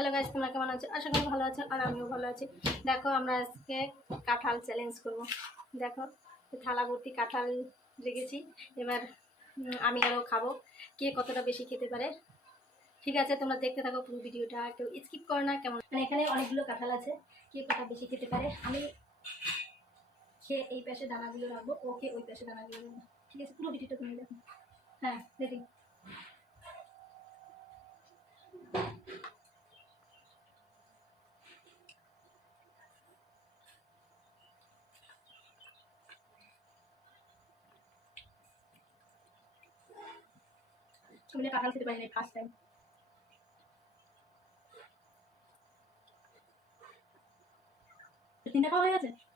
Hello guys তোমরা কেমন আছো? আশা করি ভালো আছো আর আমিও ভালো আছি। দেখো, আমরা আজকে কাঁঠাল চ্যালেঞ্জ করব। দেখো, থালা ভর্তি কাঁঠাল রেখেছি। এবার আমি আরও খাব। কে কতটা বেশি খেতে পারে? ঠিক আছে, তোমরা দেখতে থাকো পুরো ভিডিওটা। কেউ স্কিপ করো না, কেমন? মানে এখানে অনেকগুলো কাঁঠাল আছে। কে কতটা বেশি খেতে পারে? আমি খেয়ে এই পাশে দানাগুলো রাখব ওকে ওই পাশে দানাগুলো রাখব। ঠিক আছে, পুরো ভিডিওটা তুমি দেখো। হ্যাঁ দেখি। তুমি কাঁঠাল খেতে পারিনি ফার্স্ট টাইম তিনটা খাওয়া হয়ে গেছে?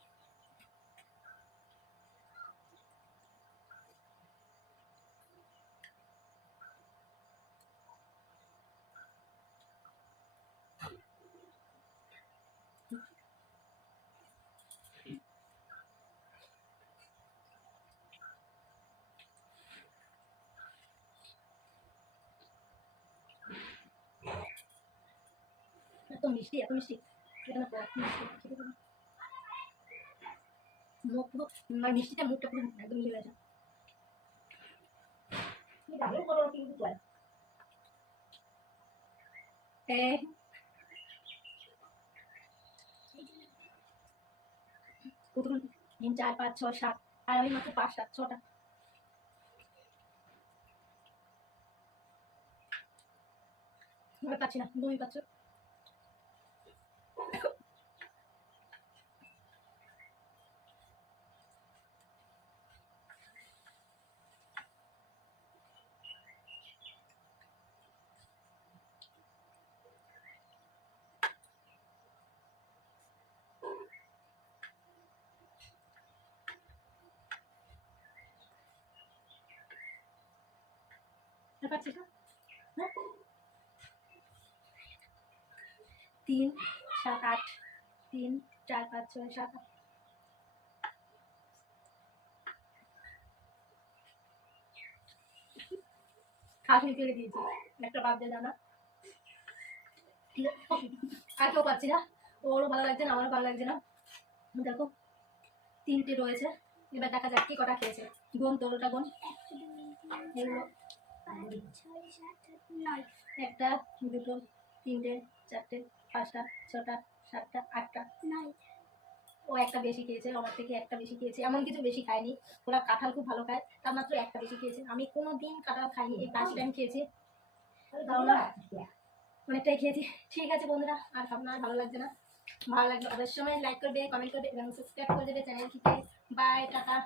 এত মিষ্টি এত মিষ্টি। মানে মিষ্টিটা মুখটা পুরো একদম মিলে গেছে। কতগুলো তিন, চার, পাঁচ ছয় সাত। আর আমি মাত্র পাঁচ, সাত, ছটা। পাচ্ছি না তুমি পাচ্ছ আর তিন, সাত, আট, তিন, চার, পাঁচ, ছয়, সাত, আট। খাসি ফেলে দিয়েছি। একটা বাদ দিয়ে দানা আর কেউ পাচ্ছি না। ওরও ভালো লাগছে না, আমারও ভালো লাগছে না। দেখো, তিনটে রয়েছে। এবার দেখা যাক কি কটা খেয়েছে। গুন তোলোটা গুন এগুলো। একটা, দুটো, তিনটে, চারটে, পাঁচটা, ছটা, সাতটা, আটটা। ও একটা বেশি খেয়েছে, আমার থেকে একটা বেশি খেয়েছে, এমন কিছু বেশি খায়নি। ওরা কাঁঠাল খুব ভালো খায়, তার মাত্র একটা বেশি খেয়েছে। আমি কোনো দিন কাঁঠাল খাইনি, এই ফার্স্ট টাইম খেয়েছি। অনেকটাই খেয়েছি। ঠিক আছে বন্ধুরা, আর আর ভালো লাগছে না? ভালো লাগবে অবশ্যই লাইক করবে কমেন্ট করবে, এবং সাবস্ক্রাইব করে দেবে চ্যানেলটিকে বাই টাটা।